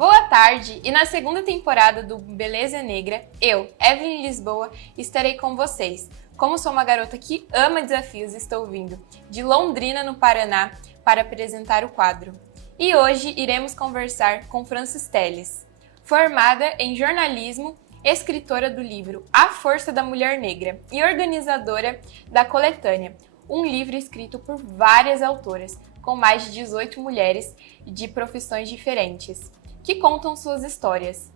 Boa tarde! E na segunda temporada do Beleza Negra, eu, Evelyn Lisboa, estarei com vocês. Como sou uma garota que ama desafios, estou vindo de Londrina, no Paraná, para apresentar o quadro. E hoje iremos conversar com Francis Telles, formada em jornalismo, escritora do livro A Força da Mulher Negra e organizadora da Coletânea, um livro escrito por várias autoras, com mais de 18 mulheres de profissões diferentes, que contam suas histórias.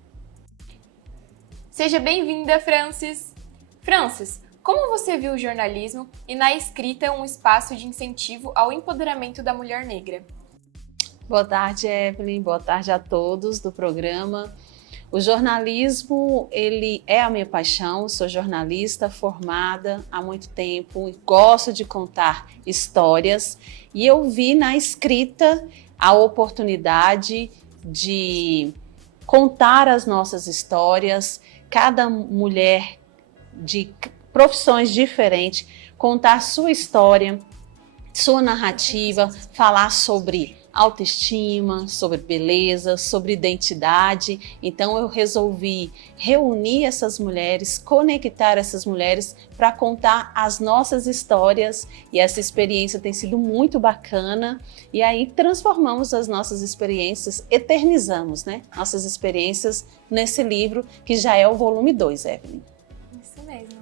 Seja bem-vinda, Francis! Francis, como você viu o jornalismo e na escrita um espaço de incentivo ao empoderamento da mulher negra? Boa tarde, Evelyn. Boa tarde a todos do programa. O jornalismo, ele é a minha paixão. Sou jornalista formada há muito tempo e gosto de contar histórias. E eu vi na escrita a oportunidade de contar as nossas histórias, cada mulher de profissões diferentes, contar sua história, sua narrativa, falar sobre autoestima, sobre beleza, sobre identidade. Então eu resolvi reunir essas mulheres, conectar essas mulheres para contar as nossas histórias, e essa experiência tem sido muito bacana. E aí transformamos as nossas experiências, eternizamos, né, nossas experiências nesse livro que já é o volume 2, Evelyn. Isso mesmo.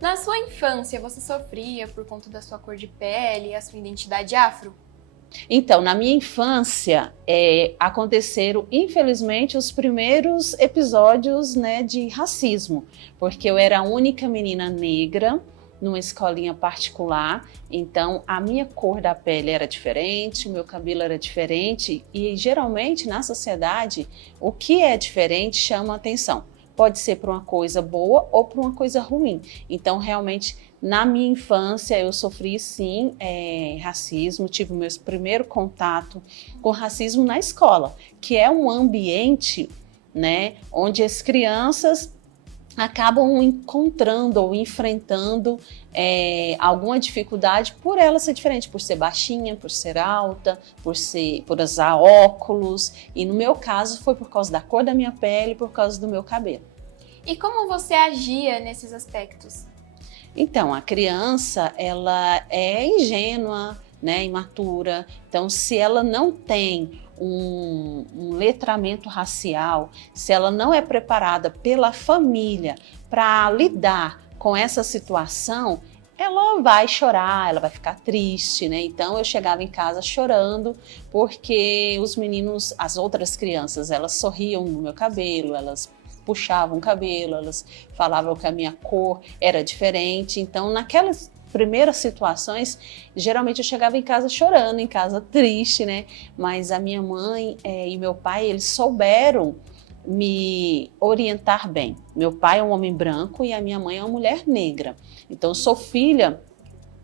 Na sua infância, você sofria por conta da sua cor de pele e a sua identidade afro? Então, na minha infância, aconteceram, infelizmente, os primeiros episódios, né, de racismo, porque eu era a única menina negra numa escolinha particular, então a minha cor da pele era diferente, o meu cabelo era diferente, e geralmente na sociedade o que é diferente chama atenção. Pode ser para uma coisa boa ou para uma coisa ruim. Então, realmente, na minha infância, eu sofri, sim, racismo. Tive o meu primeiro contato com racismo na escola, que é um ambiente, né, onde as crianças acabam encontrando ou enfrentando alguma dificuldade por ela ser diferente, por ser baixinha, por ser alta, por usar óculos. E no meu caso foi por causa da cor da minha pele, por causa do meu cabelo. E como você agia nesses aspectos? Então, a criança, ela é ingênua, né, imatura. Então, se ela não tem um letramento racial, se ela não é preparada pela família para lidar com essa situação, ela vai chorar, ela vai ficar triste, né? Então eu chegava em casa chorando porque os meninos, as outras crianças, elas sorriam no meu cabelo, elas puxavam o cabelo, elas falavam que a minha cor era diferente. Então, naquelas primeiras situações, geralmente eu chegava em casa chorando, em casa triste, né? Mas a minha mãe e meu pai, eles souberam me orientar bem. Meu pai é um homem branco e a minha mãe é uma mulher negra. Então, eu sou filha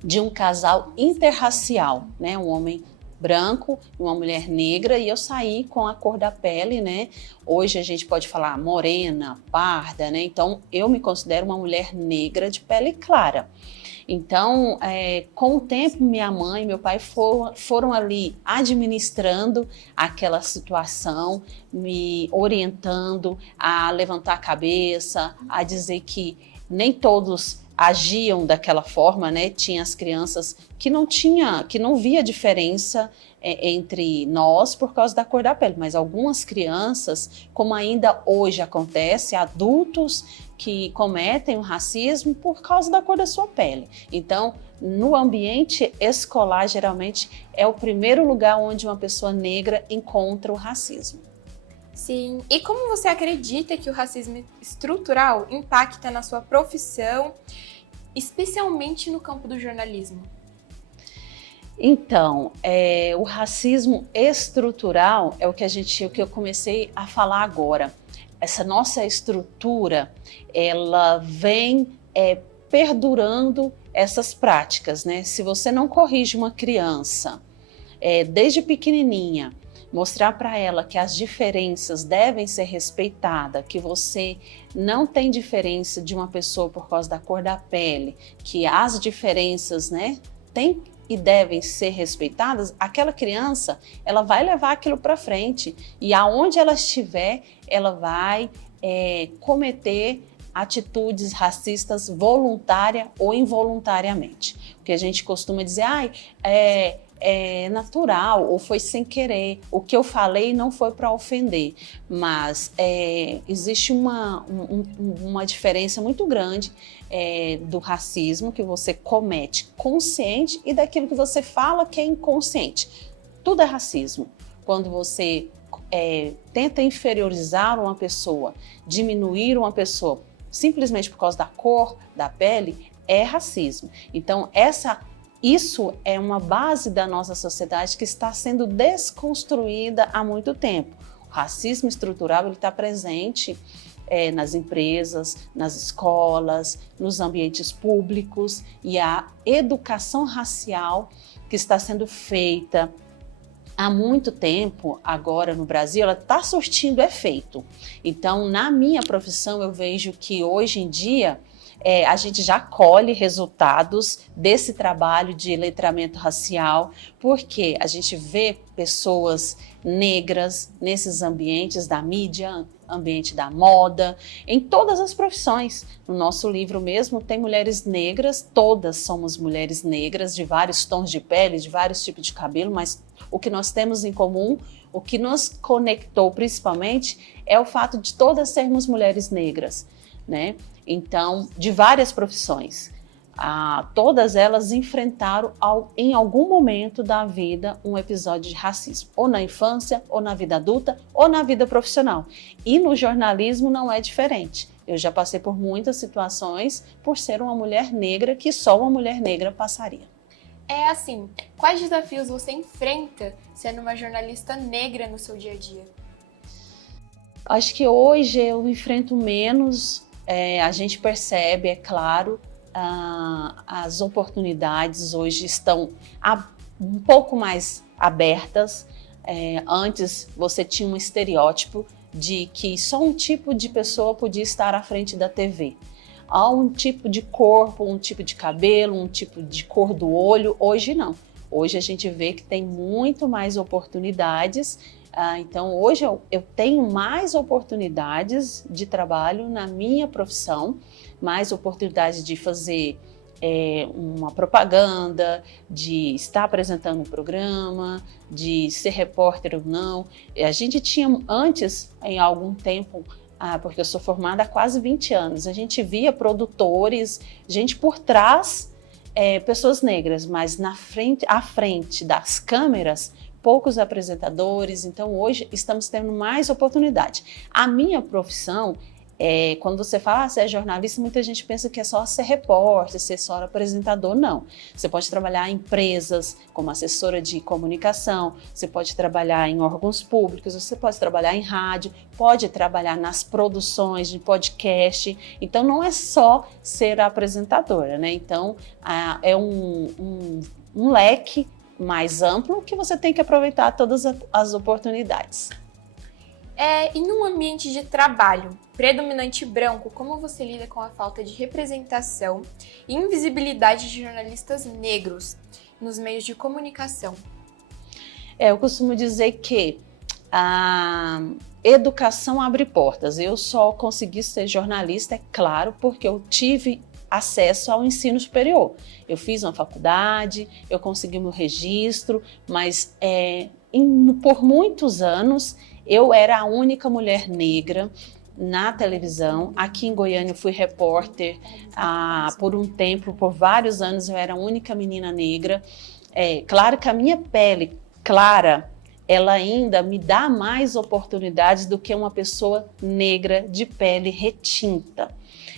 de um casal interracial, né? Um homem branco e uma mulher negra, e eu saí com a cor da pele, né? Hoje a gente pode falar morena, parda, né? Então, eu me considero uma mulher negra de pele clara. Então, com o tempo, minha mãe e meu pai foram ali administrando aquela situação, me orientando a levantar a cabeça, a dizer que nem todos agiam daquela forma, né? Tinha as crianças que não via diferença entre nós por causa da cor da pele, mas algumas crianças, como ainda hoje acontece, adultos que cometem o racismo por causa da cor da sua pele. Então, no ambiente escolar, geralmente é o primeiro lugar onde uma pessoa negra encontra o racismo. Sim. E como você acredita que o racismo estrutural impacta na sua profissão, especialmente no campo do jornalismo? Então, o racismo estrutural é o que eu comecei a falar agora. Essa nossa estrutura, ela vem perdurando essas práticas, né? Se você não corrige uma criança desde pequenininha, mostrar para ela que as diferenças devem ser respeitadas, que você não tem diferença de uma pessoa por causa da cor da pele, que as diferenças, né, tem e devem ser respeitadas, aquela criança, ela vai levar aquilo para frente e aonde ela estiver, ela vai cometer atitudes racistas voluntária ou involuntariamente. Porque a gente costuma dizer, é natural ou foi sem querer, o que eu falei não foi para ofender, mas existe uma diferença muito grande do racismo que você comete consciente e daquilo que você fala que é inconsciente. Tudo é racismo. Quando você tenta inferiorizar uma pessoa, diminuir uma pessoa simplesmente por causa da cor, da pele, é racismo. Então, isso é uma base da nossa sociedade que está sendo desconstruída há muito tempo. O racismo estrutural está presente nas empresas, nas escolas, nos ambientes públicos, e a educação racial que está sendo feita há muito tempo agora no Brasil, ela está surtindo efeito. Então, na minha profissão, eu vejo que hoje em dia a gente já colhe resultados desse trabalho de letramento racial, porque a gente vê pessoas negras nesses ambientes da mídia, ambiente da moda, em todas as profissões. No nosso livro mesmo tem mulheres negras, todas somos mulheres negras, de vários tons de pele, de vários tipos de cabelo, mas o que nós temos em comum, o que nos conectou principalmente, é o fato de todas sermos mulheres negras, né? Então, de várias profissões. Todas elas enfrentaram em algum momento da vida um episódio de racismo, ou na infância, ou na vida adulta, ou na vida profissional. E no jornalismo não é diferente. Eu já passei por muitas situações por ser uma mulher negra que só uma mulher negra passaria. É assim, quais desafios você enfrenta sendo uma jornalista negra no seu dia a dia? Acho que hoje eu enfrento menos, a gente percebe, é claro, as oportunidades hoje estão um pouco mais abertas. Antes você tinha um estereótipo de que só um tipo de pessoa podia estar à frente da TV. Há um tipo de corpo, um tipo de cabelo, um tipo de cor do olho. Hoje não. Hoje a gente vê que tem muito mais oportunidades. Então hoje eu tenho mais oportunidades de trabalho na minha profissão, mais oportunidades de fazer uma propaganda, de estar apresentando um programa, de ser repórter ou não. A gente tinha antes, em algum tempo, porque eu sou formada há quase 20 anos, a gente via produtores, gente por trás, pessoas negras, mas à frente das câmeras, poucos apresentadores. Então hoje estamos tendo mais oportunidade. A minha profissão, quando você fala você é jornalista, muita gente pensa que é só ser repórter, ser só apresentador. Não. Você pode trabalhar em empresas como assessora de comunicação, você pode trabalhar em órgãos públicos, você pode trabalhar em rádio, pode trabalhar nas produções de podcast. Então não é só ser apresentadora, né? Então é um leque mais amplo que você tem que aproveitar todas as oportunidades. Em um ambiente de trabalho predominante branco, como você lida com a falta de representação e invisibilidade de jornalistas negros nos meios de comunicação? Eu costumo dizer que a educação abre portas. Eu só consegui ser jornalista, é claro, porque eu tive acesso ao ensino superior. Eu fiz uma faculdade, eu consegui meu registro, mas por muitos anos eu era a única mulher negra na televisão. Aqui em Goiânia eu fui repórter por um tempo, por vários anos eu era a única menina negra. Claro que a minha pele clara, ela ainda me dá mais oportunidades do que uma pessoa negra de pele retinta.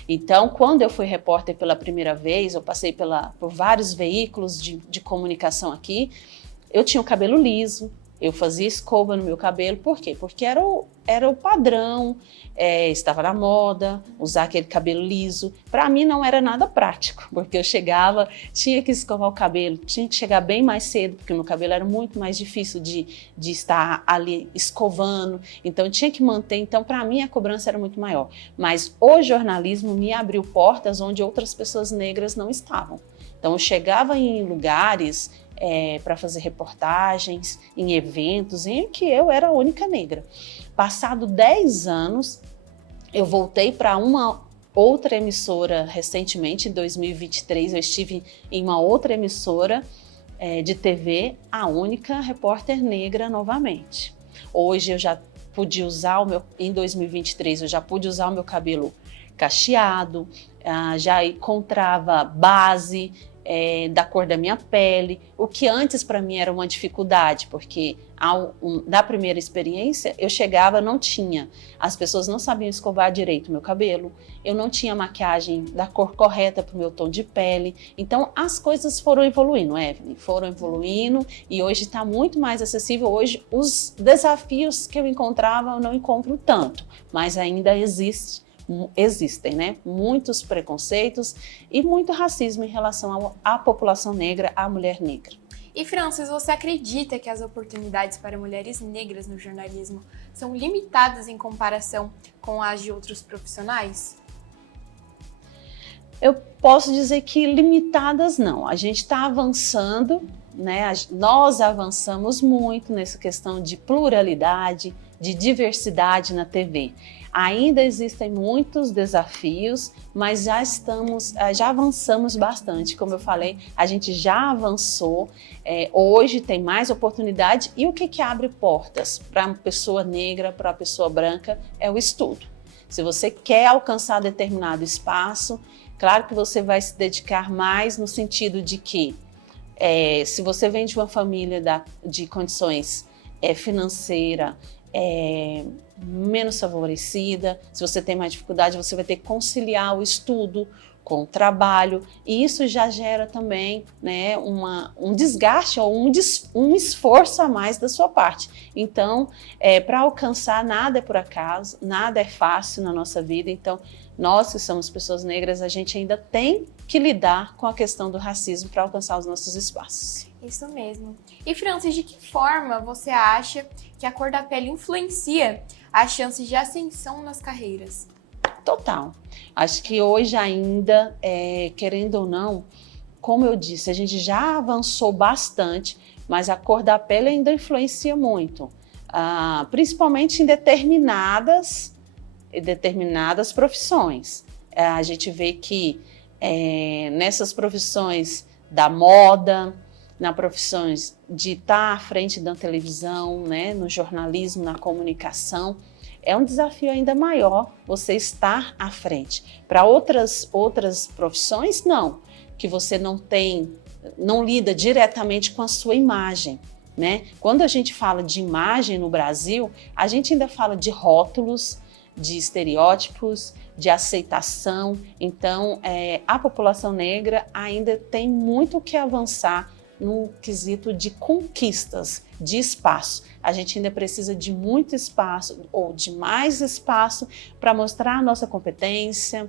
Então, quando eu fui repórter pela primeira vez, eu passei por vários veículos de comunicação aqui, eu tinha o cabelo liso, eu fazia escova no meu cabelo. Por quê? Porque era o padrão, estava na moda, usar aquele cabelo liso. Para mim não era nada prático, porque eu chegava, tinha que escovar o cabelo, tinha que chegar bem mais cedo, porque o meu cabelo era muito mais difícil de estar ali escovando, então tinha que manter. Então, para mim, a cobrança era muito maior. Mas o jornalismo me abriu portas onde outras pessoas negras não estavam. Então, eu chegava em lugares para fazer reportagens, em eventos, em que eu era a única negra. Passado 10 anos, eu voltei para uma outra emissora recentemente, em 2023, eu estive em uma outra emissora de TV, a única repórter negra novamente. Hoje eu já pude usar em 2023, eu já pude usar o meu cabelo cacheado, já encontrava base da cor da minha pele, o que antes para mim era uma dificuldade, porque da primeira experiência eu chegava, não tinha, as pessoas não sabiam escovar direito o meu cabelo, eu não tinha maquiagem da cor correta para o meu tom de pele, então as coisas foram evoluindo, Evelyn, foram evoluindo e hoje está muito mais acessível. Hoje os desafios que eu encontrava eu não encontro tanto, mas ainda existem, né? Muitos preconceitos e muito racismo em relação à população negra, à mulher negra. E Francis, você acredita que as oportunidades para mulheres negras no jornalismo são limitadas em comparação com as de outros profissionais? Eu posso dizer que limitadas não. A gente está avançando, né? Nós avançamos muito nessa questão de pluralidade, de diversidade na TV. Ainda existem muitos desafios, mas já avançamos bastante. Como eu falei, a gente já avançou, hoje tem mais oportunidade. E o que abre portas para uma pessoa negra, para uma pessoa branca, é o estudo. Se você quer alcançar determinado espaço, claro que você vai se dedicar mais no sentido de que, se você vem de uma família de condições financeiras, menos favorecida, se você tem mais dificuldade, você vai ter que conciliar o estudo com o trabalho, e isso já gera também, né, um desgaste ou um esforço a mais da sua parte. Então, para alcançar, nada é por acaso, nada é fácil na nossa vida. Então, nós que somos pessoas negras, a gente ainda tem que lidar com a questão do racismo para alcançar os nossos espaços. Isso mesmo. E Francis, de que forma você acha que a cor da pele influencia as chances de ascensão nas carreiras? Total. Acho que hoje ainda, querendo ou não, como eu disse, a gente já avançou bastante, mas a cor da pele ainda influencia muito, principalmente em determinadas profissões. A gente vê que nessas profissões da moda, nas profissões de estar à frente da televisão, né, no jornalismo, na comunicação, é um desafio ainda maior você estar à frente. Para outras profissões, não, que você não lida diretamente com a sua imagem, né? Quando a gente fala de imagem no Brasil, a gente ainda fala de rótulos, de estereótipos, de aceitação. Então, a população negra ainda tem muito o que avançar no quesito de conquistas, de espaço. A gente ainda precisa de muito espaço ou de mais espaço para mostrar a nossa competência,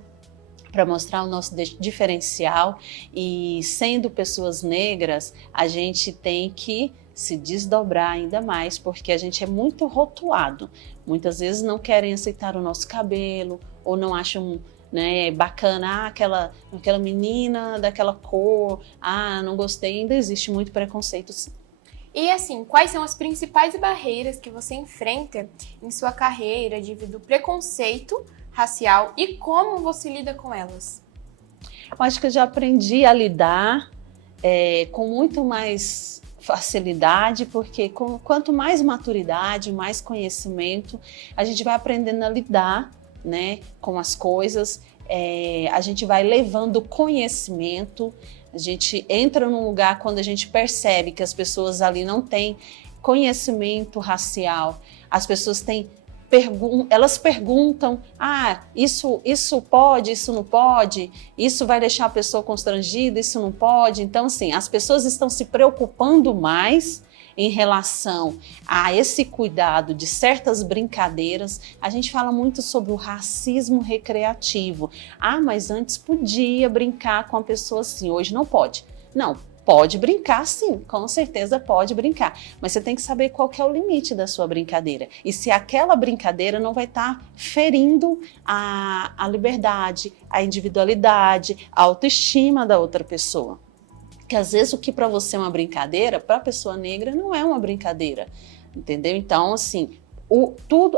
para mostrar o nosso diferencial. E sendo pessoas negras, a gente tem que se desdobrar ainda mais, porque a gente é muito rotulado. Muitas vezes não querem aceitar o nosso cabelo ou não acham, né, bacana, aquela menina daquela cor, não gostei. Ainda existe muito preconceito, sim. E assim, quais são as principais barreiras que você enfrenta em sua carreira devido ao preconceito racial e como você lida com elas? Eu acho que eu já aprendi a lidar com muito mais facilidade, porque quanto mais maturidade, mais conhecimento, a gente vai aprendendo a lidar, né, com as coisas, a gente vai levando conhecimento, a gente entra num lugar quando a gente percebe que as pessoas ali não têm conhecimento racial, as pessoas elas perguntam, isso pode, isso não pode, isso vai deixar a pessoa constrangida, isso não pode. Então, assim, as pessoas estão se preocupando mais em relação a esse cuidado de certas brincadeiras. A gente fala muito sobre o racismo recreativo. Mas antes podia brincar com a pessoa assim, hoje não pode. Não, pode brincar sim, com certeza pode brincar. Mas você tem que saber qual que é o limite da sua brincadeira. E se aquela brincadeira não vai estar ferindo a liberdade, a individualidade, a autoestima da outra pessoa. que às vezes o que para você é uma brincadeira, para a pessoa negra não é uma brincadeira, entendeu? Então, assim,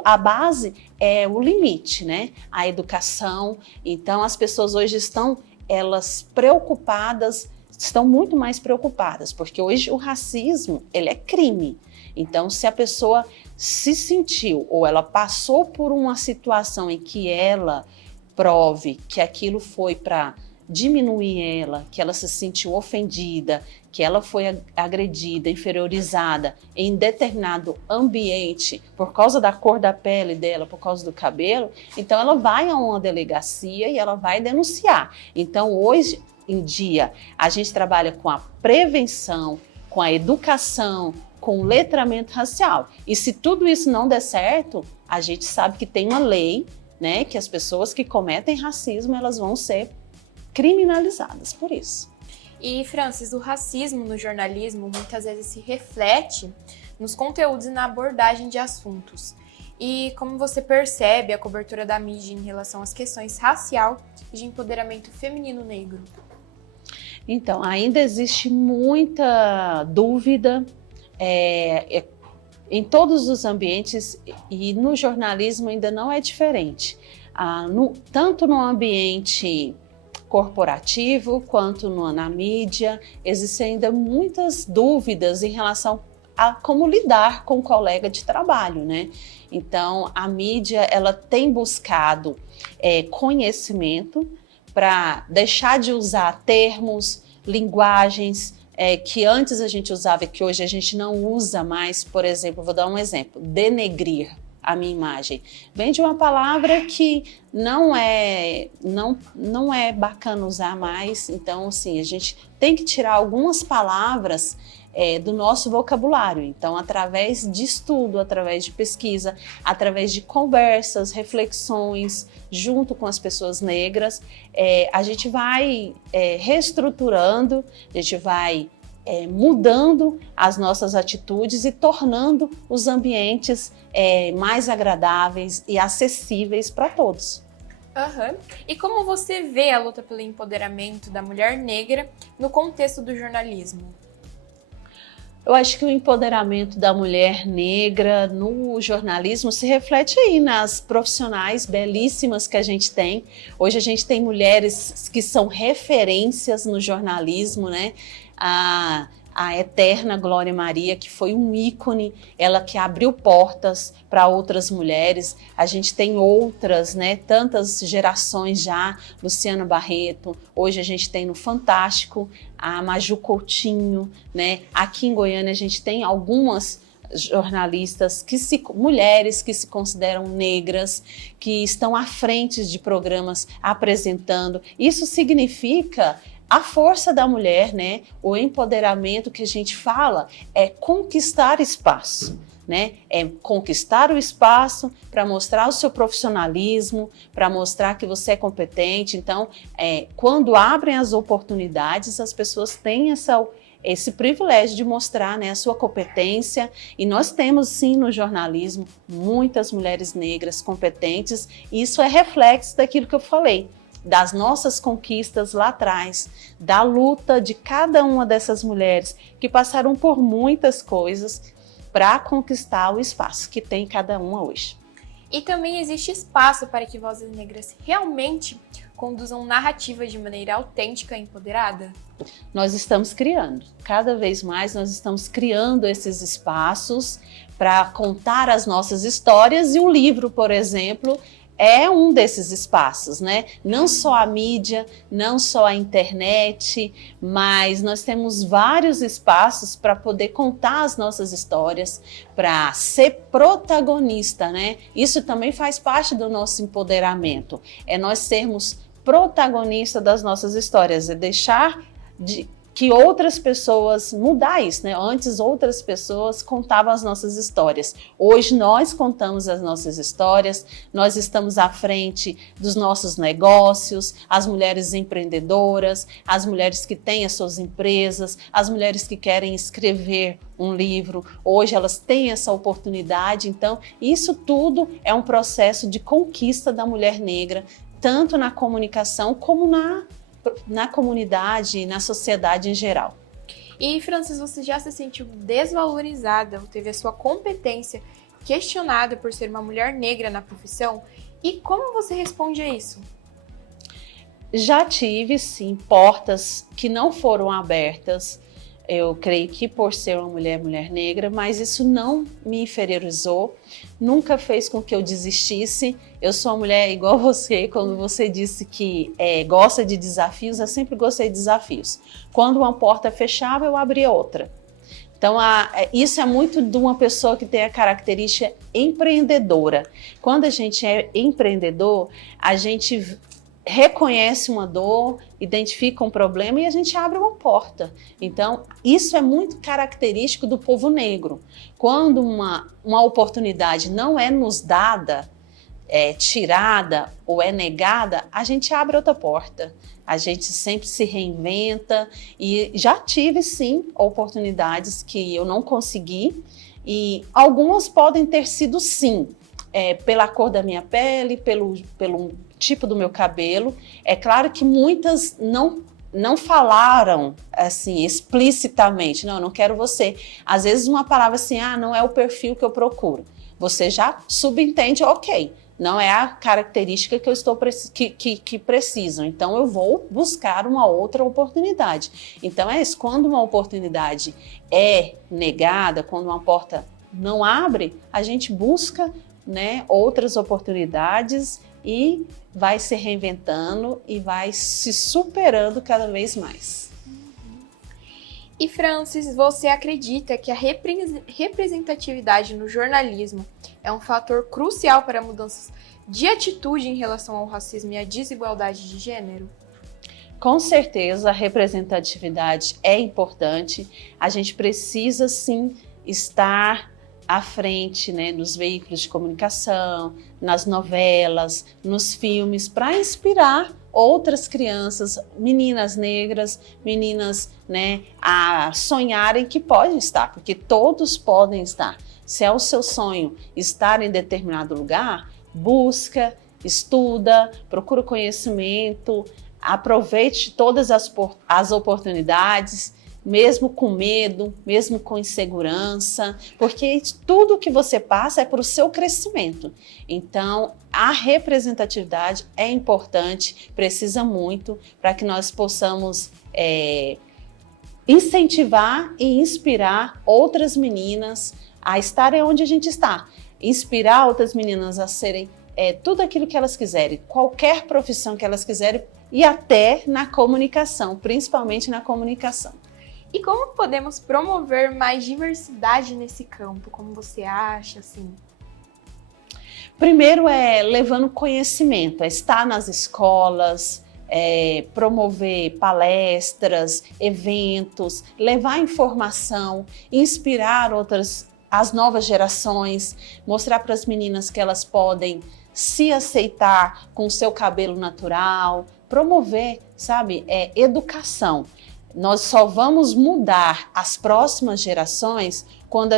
a base é o limite, né? A educação. Então, as pessoas hoje elas preocupadas, estão muito mais preocupadas, porque hoje o racismo, ele é crime. Então, se a pessoa se sentiu ou ela passou por uma situação em que ela prove que aquilo foi para diminuir ela, que ela se sentiu ofendida, que ela foi agredida, inferiorizada em determinado ambiente por causa da cor da pele dela, por causa do cabelo, então ela vai a uma delegacia e ela vai denunciar. Então, hoje em dia, a gente trabalha com a prevenção, com a educação, com o letramento racial. E se tudo isso não der certo, a gente sabe que tem uma lei, né, que as pessoas que cometem racismo, elas vão ser criminalizadas por isso. E, Francis, o racismo no jornalismo muitas vezes se reflete nos conteúdos e na abordagem de assuntos. E como você percebe a cobertura da mídia em relação às questões racial e de empoderamento feminino negro? Então, ainda existe muita dúvida em todos os ambientes, e no jornalismo ainda não é diferente. Tanto no ambiente corporativo quanto na mídia, existem ainda muitas dúvidas em relação a como lidar com o colega de trabalho, né? Então, a mídia, ela tem buscado conhecimento para deixar de usar termos, linguagens que antes a gente usava e que hoje a gente não usa mais. Por exemplo, vou dar um exemplo: denegrir a minha imagem. Vem de uma palavra que não é bacana usar mais. Então, assim, a gente tem que tirar algumas palavras do nosso vocabulário. Então, através de estudo, através de pesquisa, através de conversas, reflexões, junto com as pessoas negras, a gente vai reestruturando, a gente vai mudando as nossas atitudes e tornando os ambientes mais agradáveis e acessíveis para todos. Uhum. E como você vê a luta pelo empoderamento da mulher negra no contexto do jornalismo? Eu acho que o empoderamento da mulher negra no jornalismo se reflete aí nas profissionais belíssimas que a gente tem. Hoje a gente tem mulheres que são referências no jornalismo, né? A eterna Glória Maria, que foi um ícone, ela que abriu portas para outras mulheres. A gente tem outras, né? Tantas gerações já, Luciana Barreto. Hoje a gente tem no Fantástico a Maju Coutinho, né? Aqui em Goiânia a gente tem algumas jornalistas, mulheres que se consideram negras, que estão à frente de programas apresentando. Isso significa a força da mulher, né? O empoderamento que a gente fala é conquistar espaço, né? É conquistar o espaço para mostrar o seu profissionalismo, para mostrar que você é competente. Então, quando abrem as oportunidades, as pessoas têm esse privilégio de mostrar, né, a sua competência. E nós temos, sim, no jornalismo, muitas mulheres negras competentes, e isso é reflexo daquilo que eu falei, das nossas conquistas lá atrás, da luta de cada uma dessas mulheres que passaram por muitas coisas para conquistar o espaço que tem cada uma hoje. E também existe espaço para que vozes negras realmente conduzam narrativas de maneira autêntica e empoderada? Nós estamos criando, cada vez mais nós estamos criando esses espaços para contar as nossas histórias, e o livro, por exemplo, é um desses espaços, né? Não só a mídia, não só a internet, mas nós temos vários espaços para poder contar as nossas histórias, para ser protagonista, né? Isso também faz parte do nosso empoderamento, é nós sermos protagonistas das nossas histórias, é deixar que outras pessoas, mudar isso, né? Antes outras pessoas contavam as nossas histórias. Hoje nós contamos as nossas histórias, nós estamos à frente dos nossos negócios, as mulheres empreendedoras, as mulheres que têm as suas empresas, as mulheres que querem escrever um livro, hoje elas têm essa oportunidade. Então, isso tudo é um processo de conquista da mulher negra, tanto na comunicação como na na comunidade e na sociedade em geral. E, Francis, você já se sentiu desvalorizada ou teve a sua competência questionada por ser uma mulher negra na profissão? E como você responde a isso? Já tive, sim, portas que não foram abertas. Eu creio que por ser uma mulher negra, mas isso não me inferiorizou, nunca fez com que eu desistisse. Eu sou uma mulher igual você, quando você disse que gosta de desafios, eu sempre gostei de desafios. Quando uma porta fechava, eu abria outra. Então, isso é muito de uma pessoa que tem a característica empreendedora. Quando a gente é empreendedor, a gente reconhece uma dor, identifica um problema e a gente abre uma porta. Então, isso é muito característico do povo negro. Quando uma oportunidade não é nos dada, tirada ou é negada, a gente abre outra porta. A gente sempre se reinventa e já tive, sim, oportunidades que eu não consegui e algumas podem ter sido, sim, pela cor da minha pele, pelo tipo do meu cabelo. É claro que muitas não falaram assim explicitamente, não, eu não quero você. Às vezes uma palavra assim, não é o perfil que eu procuro. Você já subentende, ok, não é a característica que eu estou que precisam. Então eu vou buscar uma outra oportunidade. Então é isso, quando uma oportunidade é negada, quando uma porta não abre, a gente busca, né, outras oportunidades e vai se reinventando e vai se superando cada vez mais. E, Francis, você acredita que a representatividade no jornalismo é um fator crucial para mudanças de atitude em relação ao racismo e à desigualdade de gênero? Com certeza, a representatividade é importante. A gente precisa, sim, estar à frente, né, nos veículos de comunicação, nas novelas, nos filmes, para inspirar outras crianças, meninas negras, meninas, né, a sonharem que podem estar, porque todos podem estar. Se é o seu sonho estar em determinado lugar, busca, estuda, procura conhecimento, aproveite todas as oportunidades, mesmo com medo, mesmo com insegurança, porque tudo que você passa é para o seu crescimento. Então, a representatividade é importante, precisa muito para que nós possamos incentivar e inspirar outras meninas a estarem onde a gente está, inspirar outras meninas a serem tudo aquilo que elas quiserem, qualquer profissão que elas quiserem e até na comunicação, principalmente na comunicação. E como podemos promover mais diversidade nesse campo? Como você acha, assim? Primeiro levando conhecimento, estar nas escolas, promover palestras, eventos, levar informação, inspirar as novas gerações, mostrar para as meninas que elas podem se aceitar com o seu cabelo natural, promover, sabe, educação. Nós só vamos mudar as próximas gerações quando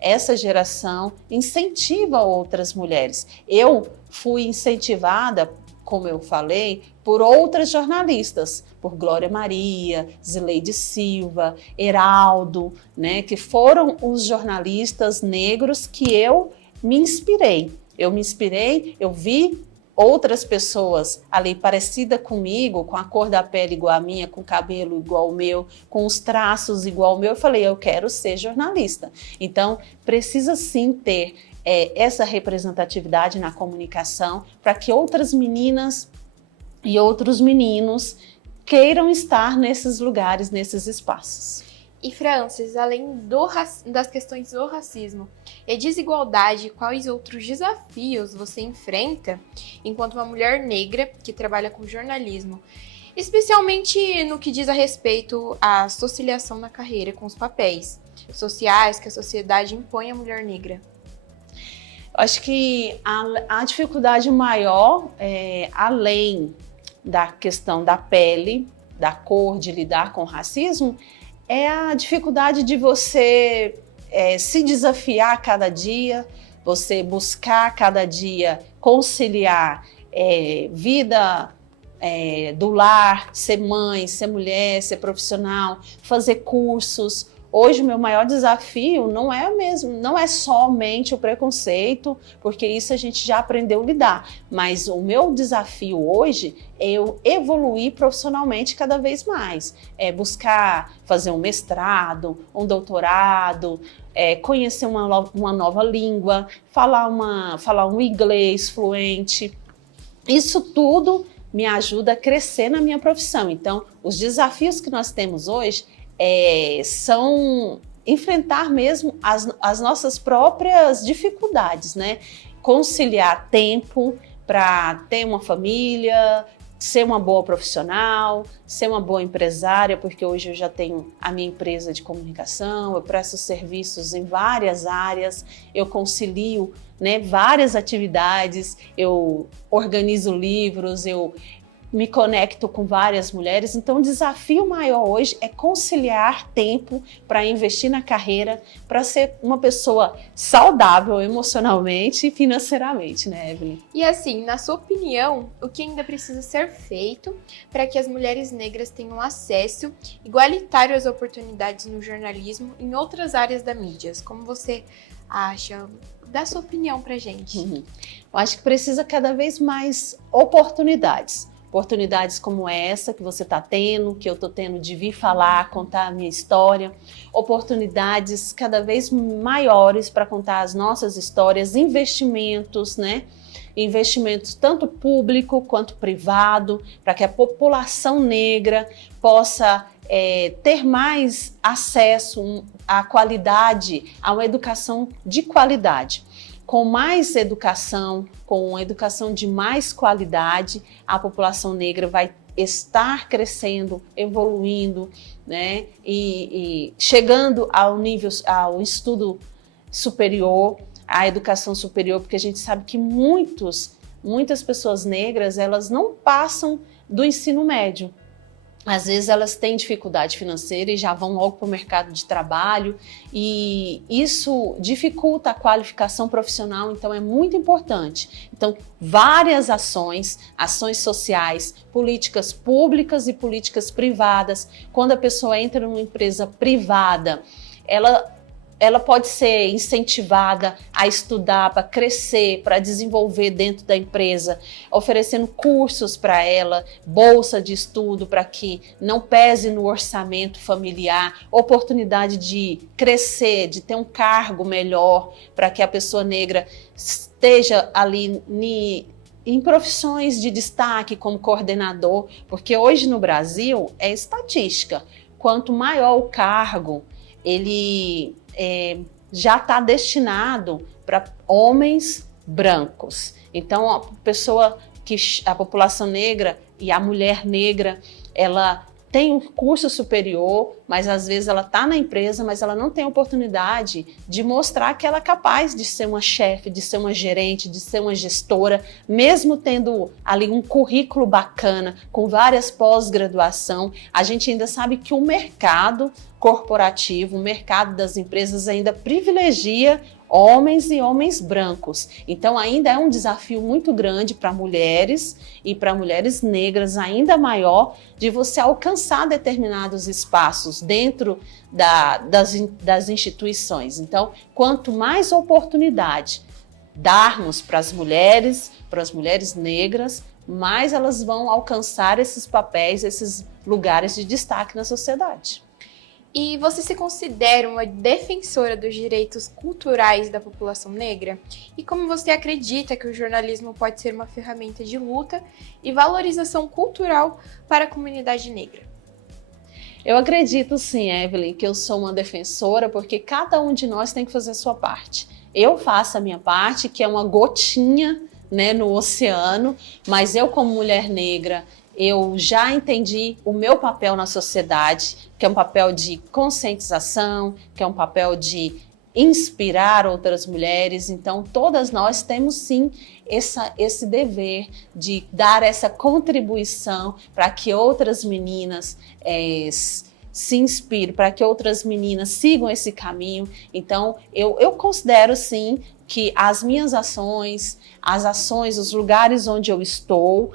essa geração, incentiva outras mulheres. Eu fui incentivada, como eu falei, por outras jornalistas, por Glória Maria, Zileide Silva, Heraldo, né, que foram os jornalistas negros que eu me inspirei. Eu vi outras pessoas ali parecida comigo, com a cor da pele igual a minha, com o cabelo igual ao meu, com os traços igual ao meu, eu falei, eu quero ser jornalista. Então, precisa sim ter essa representatividade na comunicação para que outras meninas e outros meninos queiram estar nesses lugares, nesses espaços. E, Francis, além das questões do racismo e desigualdade, quais outros desafios você enfrenta enquanto uma mulher negra que trabalha com jornalismo, especialmente no que diz a respeito à conciliação na carreira com os papéis sociais que a sociedade impõe à mulher negra? Acho que a dificuldade maior, além da questão da pele, da cor, de lidar com o racismo, é a dificuldade de você se desafiar a cada dia, você buscar cada dia conciliar vida do lar, ser mãe, ser mulher, ser profissional, fazer cursos. Hoje o meu maior desafio não é somente o preconceito, porque isso a gente já aprendeu a lidar, mas o meu desafio hoje é eu evoluir profissionalmente cada vez mais, buscar fazer um mestrado, um doutorado, conhecer uma nova língua, falar um inglês fluente. Isso tudo me ajuda a crescer na minha profissão. Então, os desafios que nós temos hoje são enfrentar mesmo as nossas próprias dificuldades, né? Conciliar tempo para ter uma família, ser uma boa profissional, ser uma boa empresária, porque hoje eu já tenho a minha empresa de comunicação, eu presto serviços em várias áreas, eu concilio, né, várias atividades, eu organizo livros, eu me conecto com várias mulheres. Então, o desafio maior hoje é conciliar tempo para investir na carreira, para ser uma pessoa saudável emocionalmente e financeiramente, né, Evelyn? E assim, na sua opinião, o que ainda precisa ser feito para que as mulheres negras tenham acesso igualitário às oportunidades no jornalismo e em outras áreas da mídia? Como você acha? Dá sua opinião pra gente. Eu acho que precisa cada vez mais oportunidades. Oportunidades como essa que você está tendo, que eu estou tendo de vir falar, contar a minha história. Oportunidades cada vez maiores para contar as nossas histórias, investimentos, né? Investimentos tanto público quanto privado, para que a população negra possa ter mais acesso à qualidade, a uma educação de qualidade. Com mais educação, com uma educação de mais qualidade, a população negra vai estar crescendo, evoluindo, né? E chegando ao estudo superior, à educação superior, porque a gente sabe que muitas pessoas negras, elas não passam do ensino médio. Às vezes elas têm dificuldade financeira e já vão logo para o mercado de trabalho, e isso dificulta a qualificação profissional, então é muito importante. Então, várias ações sociais, políticas públicas e políticas privadas. Quando a pessoa entra numa empresa privada, ela pode ser incentivada a estudar, para crescer, para desenvolver dentro da empresa, oferecendo cursos para ela, bolsa de estudo para que não pese no orçamento familiar, oportunidade de crescer, de ter um cargo melhor, para que a pessoa negra esteja ali em profissões de destaque como coordenador, porque hoje no Brasil é estatística, quanto maior o cargo, ele já está destinado para homens brancos. Então, a população negra e a mulher negra, ela tem um curso superior, mas às vezes ela está na empresa, mas ela não tem oportunidade de mostrar que ela é capaz de ser uma chefe, de ser uma gerente, de ser uma gestora, mesmo tendo ali um currículo bacana, com várias pós-graduação. A gente ainda sabe que o mercado corporativo, o mercado das empresas ainda privilegia homens e homens brancos. Então ainda é um desafio muito grande para mulheres e para mulheres negras ainda maior, de você alcançar determinados espaços dentro das instituições. Então, quanto mais oportunidade darmos para as mulheres negras, mais elas vão alcançar esses papéis, esses lugares de destaque na sociedade. E você se considera uma defensora dos direitos culturais da população negra? E como você acredita que o jornalismo pode ser uma ferramenta de luta e valorização cultural para a comunidade negra? Eu acredito sim, Evelyn, que eu sou uma defensora, porque cada um de nós tem que fazer a sua parte. Eu faço a minha parte, que é uma gotinha, né, no oceano, mas eu, como mulher negra, eu já entendi o meu papel na sociedade, que é um papel de conscientização, que é um papel de inspirar outras mulheres. Então, todas nós temos sim esse dever de dar essa contribuição para que outras meninas se inspirem, para que outras meninas sigam esse caminho. Então, eu considero sim que as minhas ações, os lugares onde eu estou,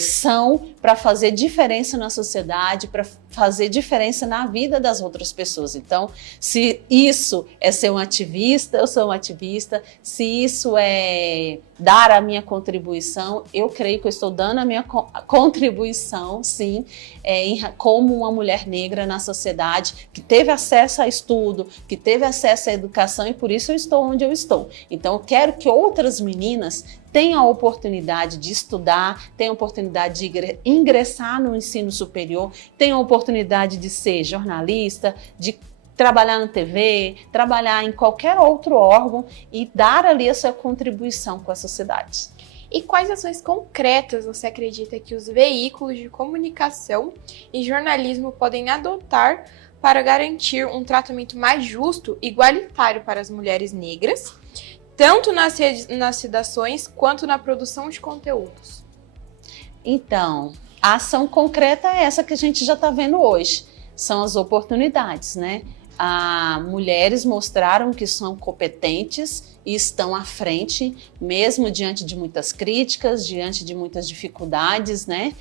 são para fazer diferença na sociedade, para fazer diferença na vida das outras pessoas. Então, se isso é ser um ativista, eu sou um ativista. Se isso é dar a minha contribuição, eu creio que eu estou dando a minha contribuição, sim, como uma mulher negra na sociedade, que teve acesso a estudo, que teve acesso à educação, e por isso eu estou onde eu estou. Então, eu quero que outras meninas tenham a oportunidade de estudar, tenham a oportunidade de ingressar no ensino superior, tenham a oportunidade de ser jornalista, de trabalhar na TV, trabalhar em qualquer outro órgão e dar ali a sua contribuição com a sociedade. E quais ações concretas você acredita que os veículos de comunicação e jornalismo podem adotar para garantir um tratamento mais justo e igualitário para as mulheres negras, tanto nas redações quanto na produção de conteúdos? Então, a ação concreta é essa que a gente já está vendo hoje. São as oportunidades, né? Mulheres mostraram que são competentes e estão à frente, mesmo diante de muitas críticas, diante de muitas dificuldades, né?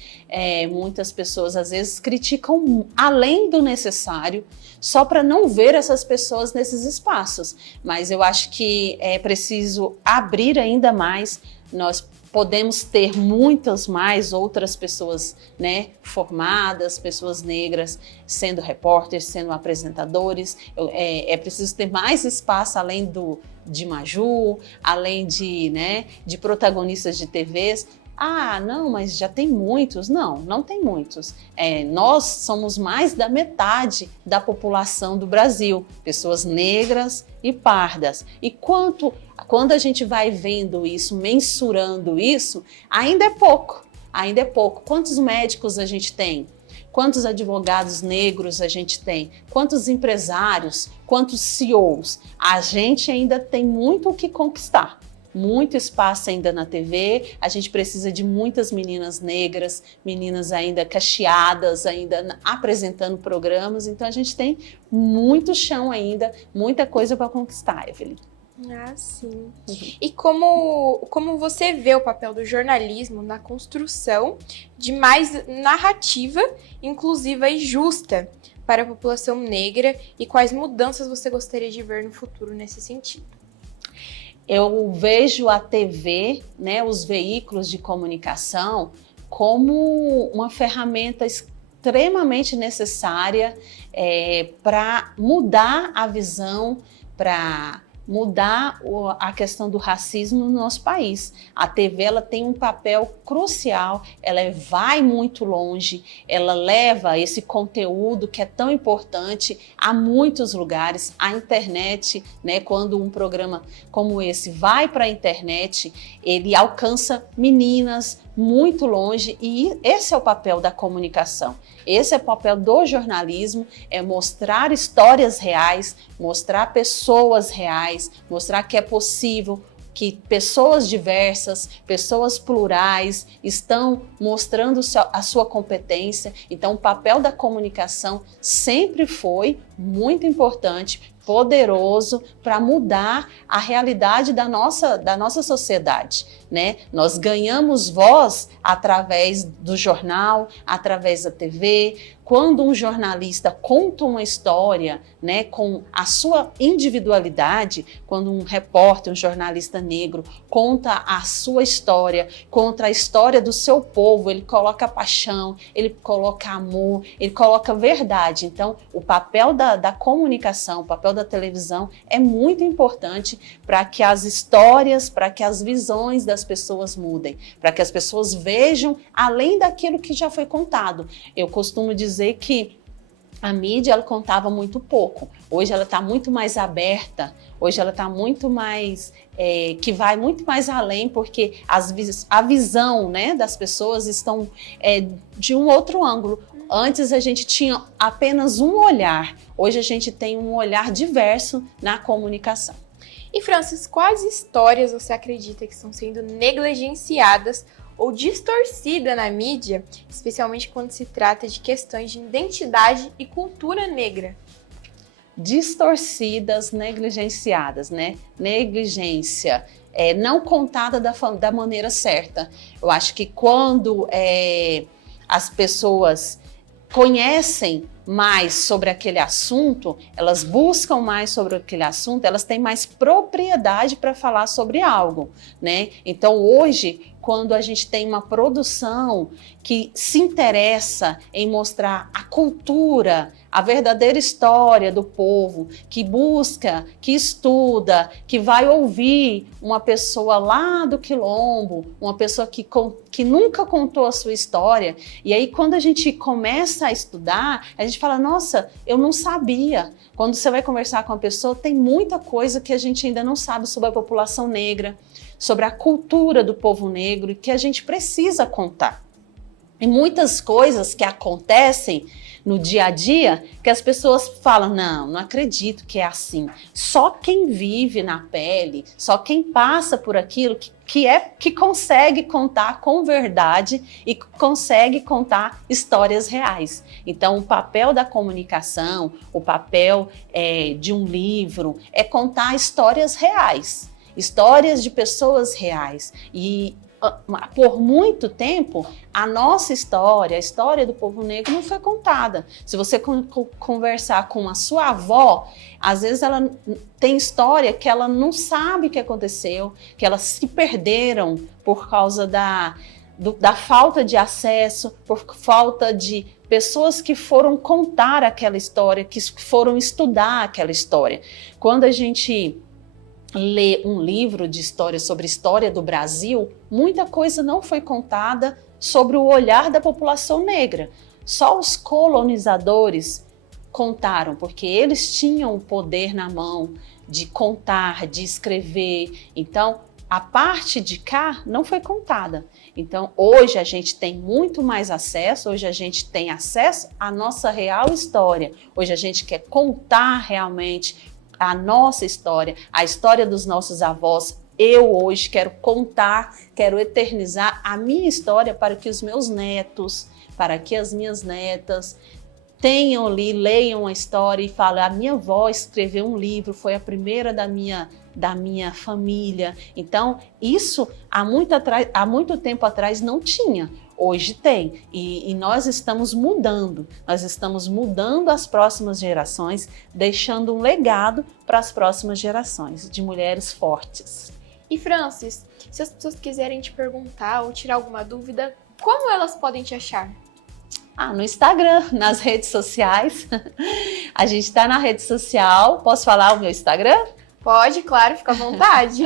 Muitas pessoas às vezes criticam além do necessário, só para não ver essas pessoas nesses espaços. Mas eu acho que é preciso abrir ainda mais. Nós podemos ter muitas mais outras pessoas, né, formadas, pessoas negras, sendo repórteres, sendo apresentadores. É preciso ter mais espaço além de Maju, além de protagonistas de TVs. Não, mas já tem muitos. Não tem muitos. Nós somos mais da metade da população do Brasil, pessoas negras e pardas. E quando a gente vai vendo isso, mensurando isso, ainda é pouco. Quantos médicos a gente tem? Quantos advogados negros a gente tem? Quantos empresários? Quantos CEOs? A gente ainda tem muito o que conquistar. Muito espaço ainda na TV, a gente precisa de muitas meninas negras, meninas ainda cacheadas, ainda apresentando programas, então a gente tem muito chão ainda, muita coisa para conquistar, Evelyn. Sim. E como você vê o papel do jornalismo na construção de mais narrativa inclusiva e justa para a população negra, e quais mudanças você gostaria de ver no futuro nesse sentido? Eu vejo a TV, né, os veículos de comunicação, como uma ferramenta extremamente necessária para mudar a visão, para mudar a questão do racismo no nosso país. A TV ela tem um papel crucial, ela vai muito longe, ela leva esse conteúdo que é tão importante a muitos lugares. A internet, né, quando um programa como esse vai para a internet, ele alcança meninas muito longe, e esse é o papel da comunicação. Esse é o papel do jornalismo, é mostrar histórias reais, mostrar pessoas reais, mostrar que é possível, que pessoas diversas, pessoas plurais estão mostrando a sua competência. Então, o papel da comunicação sempre foi muito importante, poderoso para mudar a realidade da nossa sociedade, né? Nós ganhamos voz através do jornal, através da TV. Quando um jornalista conta uma história, né, com a sua individualidade, quando um repórter, um jornalista negro conta a sua história, conta a história do seu povo, ele coloca paixão, ele coloca amor, ele coloca verdade. Então, o papel da comunicação, o papel da televisão é muito importante para que as histórias, para que as visões das pessoas mudem, para que as pessoas vejam além daquilo que já foi contado. Eu costumo dizer que a mídia ela contava muito pouco. Hoje ela está muito mais aberta, hoje ela está muito mais, que vai muito mais além, porque a visão, né, das pessoas estão de um outro ângulo. Antes a gente tinha apenas um olhar, hoje a gente tem um olhar diverso na comunicação. E Francis, quais histórias você acredita que estão sendo negligenciadas ou distorcidas na mídia, especialmente quando se trata de questões de identidade e cultura negra? distorcidas, negligenciadas, né? Negligência, não contada da maneira certa. Eu acho que quando as pessoas conhecem mais sobre aquele assunto, elas buscam mais sobre aquele assunto, elas têm mais propriedade para falar sobre algo, né? Então hoje, quando a gente tem uma produção que se interessa em mostrar a cultura, a verdadeira história do povo, que busca, que estuda, que vai ouvir uma pessoa lá do quilombo, uma pessoa que nunca contou a sua história, e aí quando a gente começa a estudar, a gente fala, nossa, eu não sabia. Quando você vai conversar com a pessoa, tem muita coisa que a gente ainda não sabe sobre a população negra, sobre a cultura do povo negro, e que a gente precisa contar. E muitas coisas que acontecem no dia a dia, que as pessoas falam, não acredito que é assim. Só quem vive na pele, só quem passa por aquilo que consegue contar com verdade e consegue contar histórias reais. Então, o papel da comunicação, o papel de um livro é contar histórias reais, histórias de pessoas reais. E por muito tempo, a nossa história, a história do povo negro não foi contada. Se você conversar com a sua avó, às vezes ela tem história que ela não sabe o que aconteceu, que elas se perderam por causa da falta de acesso, por falta de pessoas que foram contar aquela história, que foram estudar aquela história. Quando a gente lê um livro de história sobre a história do Brasil, muita coisa não foi contada sobre o olhar da população negra. Só os colonizadores contaram, porque eles tinham o poder na mão de contar, de escrever. Então, a parte de cá não foi contada. Então, hoje a gente tem muito mais acesso, hoje a gente tem acesso à nossa real história. Hoje a gente quer contar realmente a nossa história, a história dos nossos avós. Eu hoje quero contar, quero eternizar a minha história para que os meus netos, para que as minhas netas tenham ali, leiam a história e falem, a minha avó escreveu um livro, foi a primeira da minha família. Então, isso há muito tempo atrás não tinha. Hoje tem, e nós estamos mudando as próximas gerações, deixando um legado para as próximas gerações de mulheres fortes. E Francis, se as pessoas quiserem te perguntar ou tirar alguma dúvida, como elas podem te achar? No Instagram, nas redes sociais. A gente está na rede social, posso falar o meu Instagram? Pode, claro, fica à vontade.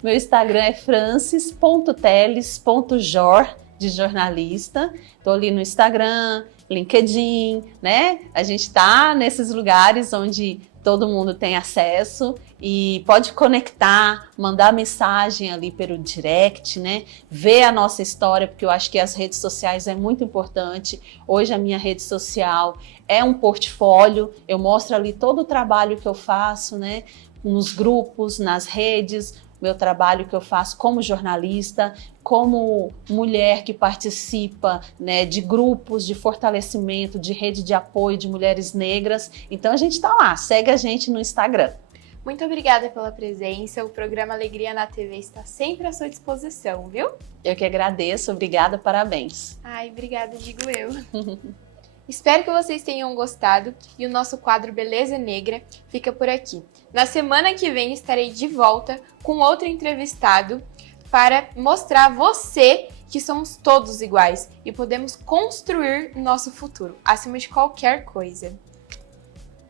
Meu Instagram é francis.teles.jor, de jornalista. Estou ali no Instagram, LinkedIn, né? A gente está nesses lugares onde todo mundo tem acesso e pode conectar, mandar mensagem ali pelo direct, né? Ver a nossa história, porque eu acho que as redes sociais é muito importante. Hoje a minha rede social é um portfólio, eu mostro ali todo o trabalho que eu faço, né? Nos grupos, nas redes, meu trabalho que eu faço como jornalista, como mulher que participa, né, de grupos de fortalecimento, de rede de apoio de mulheres negras. Então a gente está lá, segue a gente no Instagram. Muito obrigada pela presença, o programa Alegria na TV está sempre à sua disposição, viu? Eu que agradeço, obrigada, parabéns. Ai, obrigada, digo eu. Espero que vocês tenham gostado e o nosso quadro Beleza Negra fica por aqui. Na semana que vem estarei de volta com outro entrevistado para mostrar a você que somos todos iguais e podemos construir nosso futuro, acima de qualquer coisa.